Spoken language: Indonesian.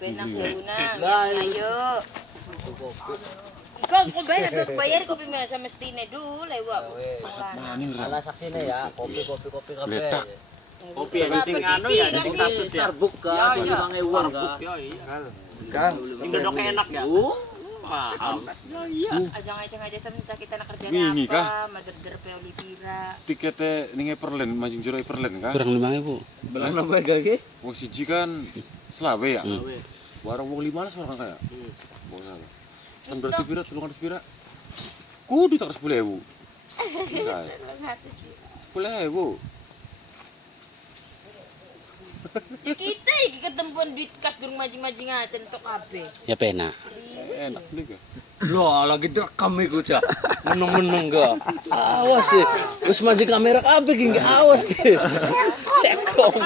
Penang una, ayo. Kau bayar kopi sa mestine dulu lewat. Ala saksine ya, kopi kafe. Kopi yang sing anu ya, di status ya. Starbucks ka, 5.000 ka. Kang, Sing dodok enak ya. Paham. Ajang aja minta kita nak kerja Wingi, apa, kah? mader-der pe Olivira. tiketnya ning Everland, Manjing Jero Everland kan? Kurang 5.000. Belang nambah gage. Wong siji kan selawe ya. Warung wong 15 orang kaya. Wong salah. Kan berarti pira 300 pira. Kudu tak 10.000. Enggak. 10.000. Ya kita iki ketempuan duit kas durung majing-majing aja untuk kabeh. Ya pena. Enak beli ka. Loh, lagi direkam iku, Cak. Meneng-meneng ga. Awas sih. Wis maji kamera kabeh ki awas ki. Sekong.